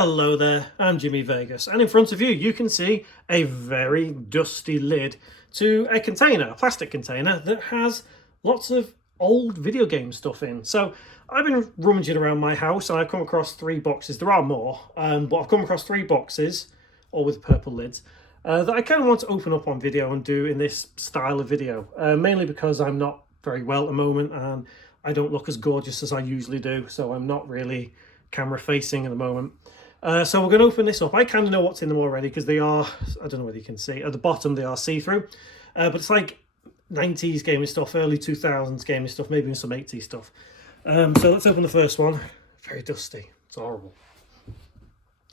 Hello there, I'm Jimmy Vegas, and in front of you, you can see a very dusty lid to a container, a plastic container that has lots of old video game stuff in. So I've been rummaging around my house and I've come across 3 boxes. There are more, but I've come across 3 boxes, all with purple lids, that I kind of want to open up on video and do in this style of video, mainly because I'm not very well at the moment and I don't look as gorgeous as I usually do, so I'm not really camera facing at the moment. So we're going to open this up. I kind of know what's in them already because they are, I don't know whether you can see, at the bottom they are see-through, but it's like 90s gaming stuff, early 2000s gaming stuff, maybe some 80s stuff. So let's open the first one. Very dusty, it's horrible.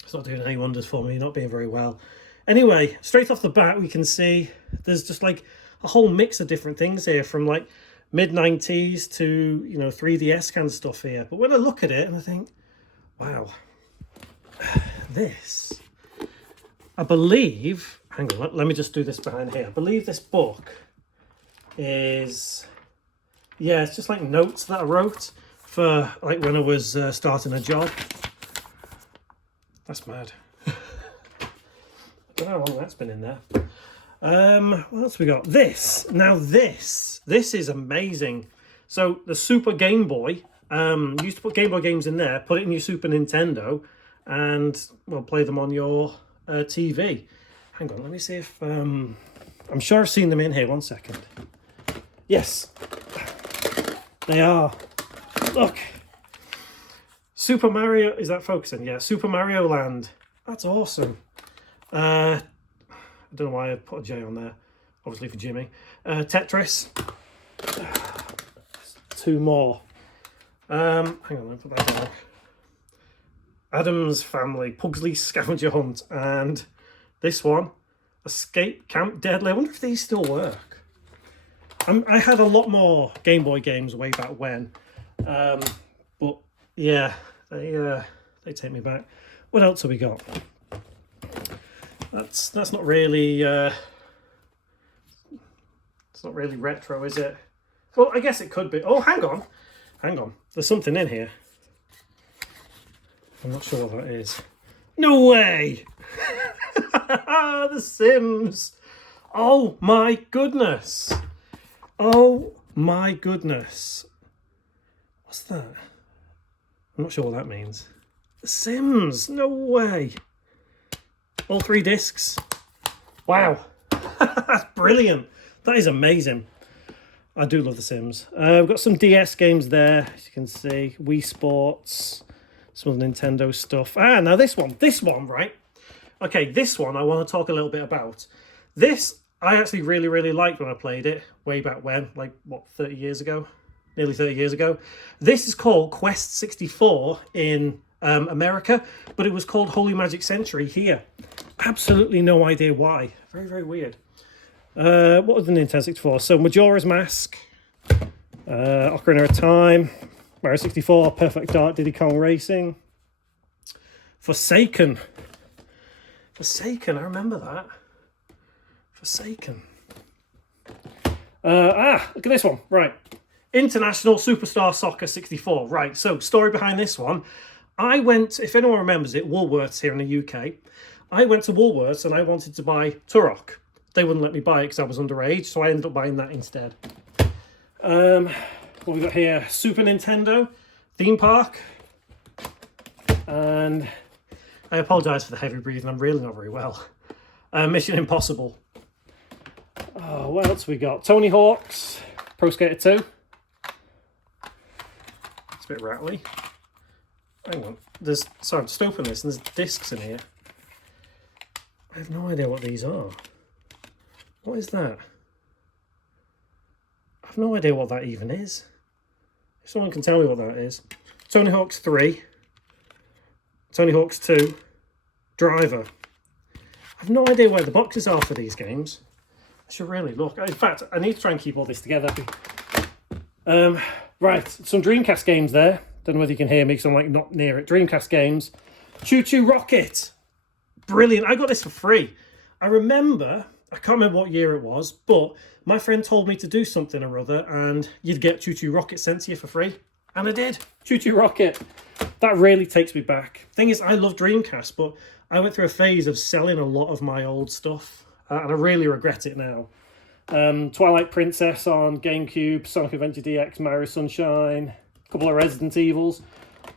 It's not doing any wonders for me, not being very well. Anyway, straight off the bat we can see there's just like a whole mix of different things here, from like mid-90s to, you know, 3DS kind of stuff here. But when I look at it and I think, wow, this, I believe, hang on, let me just do this behind here. I believe this book is, yeah, it's just like notes that I wrote for like when I was starting a job. That's mad. I don't know how long that's been in there. What else we got? This. Now this is amazing. So the Super Game Boy, you used to put Game Boy games in there, put it in your Super Nintendo, and well, play them on your TV. Hang on, let me see if I'm sure I've seen them in here. 1 second. Yes, they are. Look, Super Mario, is that focusing? Yeah, Super Mario Land. That's awesome. I don't know why I put a J on there, obviously for Jimmy. Tetris. 2 more. Hang on, let me put that down. Addams Family, Pugsley Scavenger Hunt, and this one, Escape Camp Deadly. I wonder if these still work. I had a lot more Game Boy games way back when, but yeah, they take me back. What else have we got? That's not really it's not really retro, is it? Well, I guess it could be. Oh, hang on. There's something in here. I'm not sure what that is. No way! The Sims! Oh my goodness! Oh my goodness! What's that? I'm not sure what that means. The Sims! No way! All 3 discs. Wow! That's brilliant! That is amazing. I do love The Sims. We've got some DS games there, as you can see. Wii Sports. Some of the Nintendo stuff. Now this one, right? Okay, this one I want to talk a little bit about. This, I actually really, really liked when I played it way back when, like, what, 30 years ago? Nearly 30 years ago. This is called Quest 64 in America, but it was called Holy Magic Century here. Absolutely no idea why. Very, very weird. What was the Nintendo 64? So Majora's Mask, Ocarina of Time, Mario 64, Perfect Dark, Diddy Kong Racing, Forsaken. I remember that. Forsaken. Look at this one. Right. International Superstar Soccer 64. Right, so story behind this one. I went, if anyone remembers it, Woolworths here in the UK. I went to Woolworths and I wanted to buy Turok. They wouldn't let me buy it because I was underage, so I ended up buying that instead. What we got here? Super Nintendo Theme Park, and I apologise for the heavy breathing. I'm really not very well. Mission Impossible. Oh, what else we got? Tony Hawk's Pro Skater 2. It's a bit rattly. Hang on. Sorry, I'm just opening this and there's discs in here. I have no idea what these are. What is that? I have no idea what that even is. If someone can tell me what that is. Tony Hawk's 3. Tony Hawk's 2. Driver. I have no idea where the boxes are for these games. I should really look. In fact, I need to try and keep all this together. Right, some Dreamcast games there. Don't know whether you can hear me because I'm like not near it. Dreamcast games. Choo Choo Rocket. Brilliant. I got this for free. I remember, I can't remember what year it was, but my friend told me to do something or other and you'd get Choo Choo Rocket sent to you for free. And I did. Choo Choo Rocket. That really takes me back. Thing is, I love Dreamcast, but I went through a phase of selling a lot of my old stuff, and I really regret it now. Twilight Princess on GameCube, Sonic Adventure DX, Mario Sunshine, a couple of Resident Evils,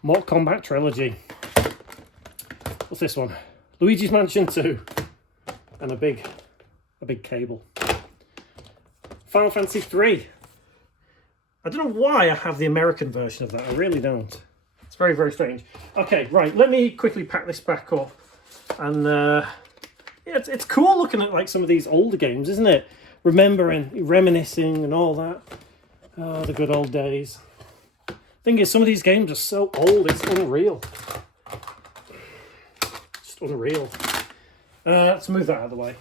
Mortal Kombat Trilogy. What's this one? Luigi's Mansion 2, and a big cable. Final Fantasy 3. I don't know why I have the American version of that. I really don't. It's very, very strange. Okay, right. Let me quickly pack this back up. And yeah, it's cool looking at like some of these older games, isn't it? Remembering, reminiscing, and all that. Oh, the good old days. Thing is, some of these games are so old, it's unreal. Just unreal. Let's move that out of the way.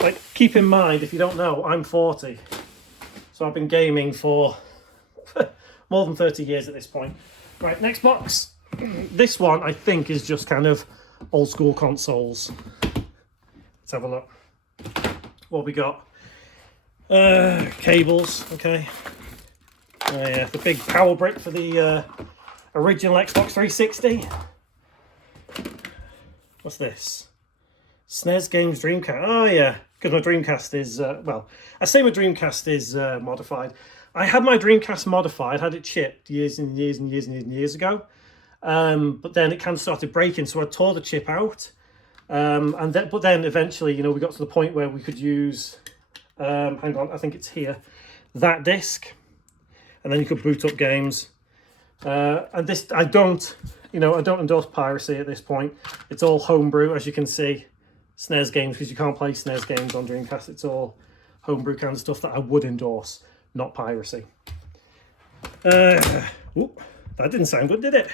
Like, keep in mind, if you don't know, I'm 40. So I've been gaming for more than 30 years at this point. Right, next box. This one, I think, is just kind of old school consoles. Let's have a look. What we got? Cables, okay. Yeah, the big power brick for the original Xbox 360. What's this? SNES Games Dreamcast. Oh yeah, because my Dreamcast is, well, I say my Dreamcast is modified. I had my Dreamcast modified, had it chipped years and years and years and years and years ago. But then it kind of started breaking, so I tore the chip out. But then eventually, you know, we got to the point where we could use, hang on, I think it's here, that disc. And then you could boot up games. And this, I don't endorse piracy at this point. It's all homebrew, as you can see. SNES games, because you can't play SNES games on Dreamcast. It's all homebrew kind of stuff that I would endorse, not piracy. Whoop, that didn't sound good, did it?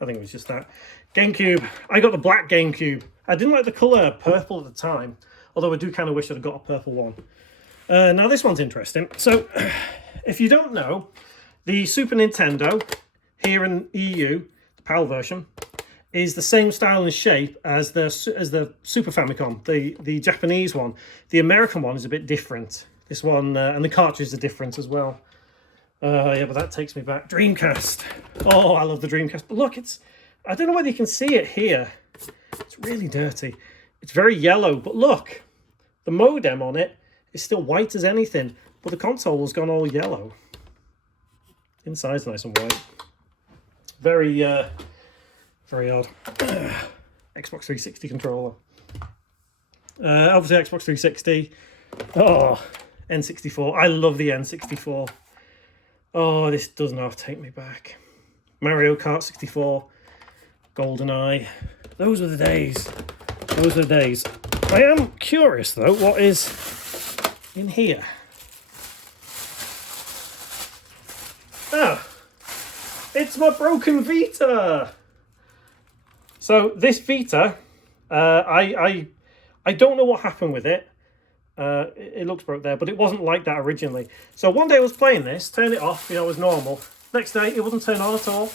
I think it was just that. GameCube. I got the black GameCube. I didn't like the colour purple at the time, although I do kind of wish I'd have got a purple one. Now this one's interesting. So, if you don't know, the Super Nintendo, here in EU, the PAL version, is the same style and shape as the Super Famicom, the Japanese one. The American one is a bit different. This one, and the cartridges are different as well. Yeah, but that takes me back. Dreamcast. Oh, I love the Dreamcast. But look, I don't know whether you can see it here. It's really dirty. It's very yellow, but look, the modem on it is still white as anything, but the console has gone all yellow. Inside's nice and white. Very, very odd. Xbox 360 controller. Obviously Xbox 360. Oh, N64. I love the N64. Oh, this does not take me back. Mario Kart 64. GoldenEye. Those were the days. Those were the days. I am curious, though, what is in here? Ah, it's my broken Vita. So this Vita, I don't know what happened with it. It looks broke there, but it wasn't like that originally. So one day I was playing this, turned it off, you know, as normal. Next day, it wouldn't turn on at all.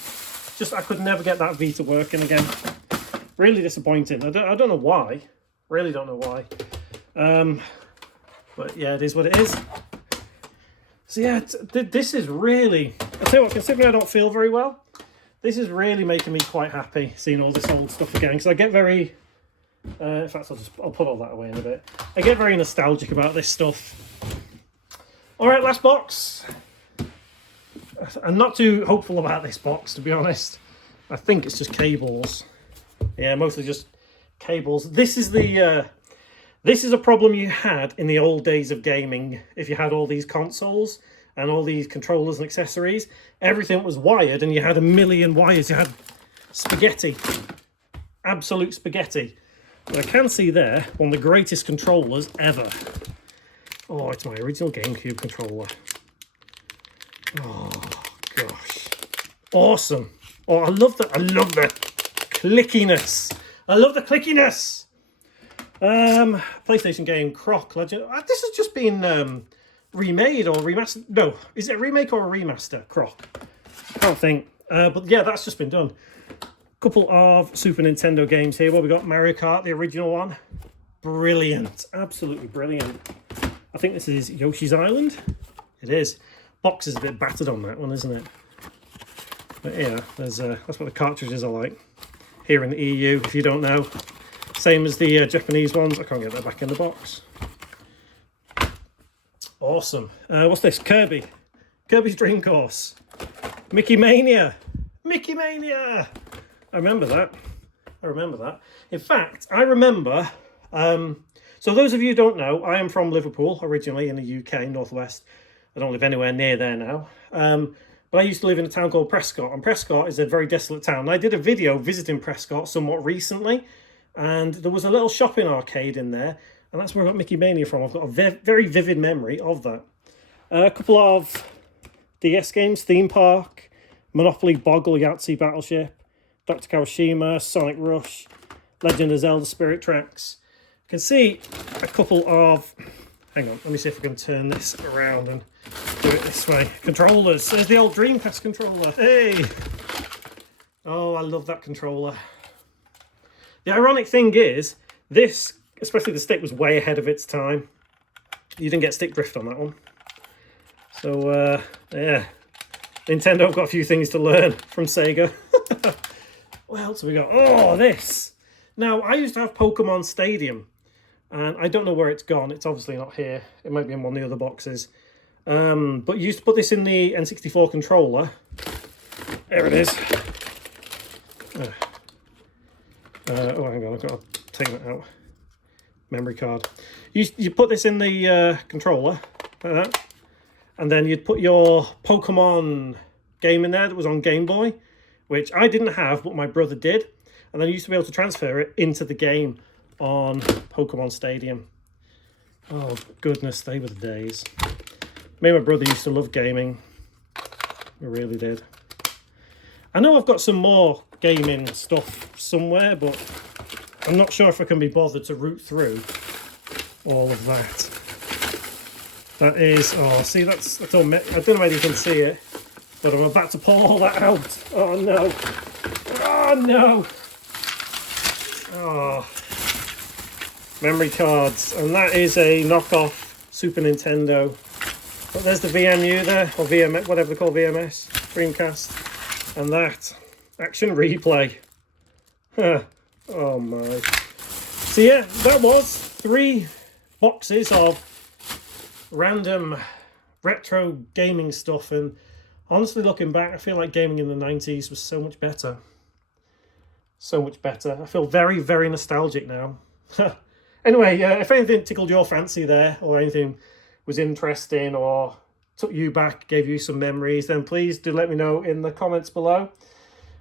Just, I could never get that Vita working again. Really disappointing. I don't know why. Really don't know why. But yeah, it is what it is. So yeah, this is really... I'll tell you what, considering I don't feel very well, this is really making me quite happy seeing all this old stuff again. Because I get very... in fact, I'll put all that away in a bit. I get very nostalgic about this stuff. Alright, last box. I'm not too hopeful about this box, to be honest. I think it's just cables. Yeah, mostly just cables. This is a problem you had in the old days of gaming. If you had all these consoles and all these controllers and accessories, everything was wired and you had a million wires. You had spaghetti. Absolute spaghetti. But I can see there, one of the greatest controllers ever. Oh, it's my original GameCube controller. Oh, gosh. Awesome. Oh, I love the clickiness. I love the clickiness. PlayStation game, Croc Legend. This has just been remade or remastered. No, is it a remake or a remaster, Croc? I can't think. But yeah, that's just been done. Couple of Super Nintendo games here. Well, we got Mario Kart, the original one. Brilliant. Absolutely brilliant. I think this is Yoshi's Island. It is. box is a bit battered on that one, isn't it? But yeah, there's that's what the cartridges are like here in the EU, if you don't know. Same as the Japanese ones. I can't get that back in the box. Awesome. What's this? Kirby. Kirby's Dream Course. Mickey Mania. Mickey Mania! I remember that. I remember that. In fact, I remember... so those of you who don't know, I am from Liverpool, originally in the UK, Northwest. I don't live anywhere near there now. But I used to live in a town called Prescott, and Prescott is a very desolate town. I did a video visiting Prescott somewhat recently, and there was a little shopping arcade in there, and that's where I got Mickey Mania from. I've got a very vivid memory of that. A couple of DS games, Theme Park, Monopoly Boggle, Yahtzee Battleship, Dr. Kawashima, Sonic Rush, Legend of Zelda Spirit Tracks. You can see a couple of... Hang on, let me see if I can turn this around and do it this way. Controllers. There's the old Dreamcast controller. Hey! Oh, I love that controller. The ironic thing is, this, especially the stick, was way ahead of its time. You didn't get stick drift on that one. So, yeah. Nintendo have got a few things to learn from Sega. What else have we got? Oh, this! Now, I used to have Pokemon Stadium. And I don't know where it's gone. It's obviously not here. It might be in one of the other boxes. But you used to put this in the N64 controller. There it is. Oh, hang on. I've got to take that out. Memory card. You put this in the controller, like that. And then you'd put your Pokemon game in there that was on Game Boy, which I didn't have, but my brother did. And then you used to be able to transfer it into the game on Pokemon Stadium. Oh goodness, they were the days. Me and my brother used to love gaming. We really did. I know I've got some more gaming stuff somewhere, but I'm not sure if I can be bothered to root through all of that. That is, oh, see, that's all, I don't know whether you can see it, but I'm about to pull all that out. Oh no. Oh no. Oh. Memory cards, and that is a knockoff Super Nintendo. But there's the VMU there, or VMS, whatever they call VMS, Dreamcast, and that Action Replay. Oh my. So yeah, that was 3 boxes of random retro gaming stuff, and honestly, looking back, I feel like gaming in the 90s was so much better. So much better. I feel very nostalgic now. Anyway, if anything tickled your fancy there, or anything was interesting, or took you back, gave you some memories, then please do let me know in the comments below.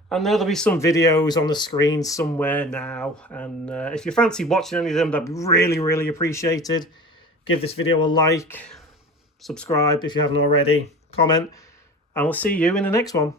And there'll be some videos on the screen somewhere now. And if you fancy watching any of them, that'd be really appreciated. Give this video a like, subscribe if you haven't already, comment, and I'll see you in the next one.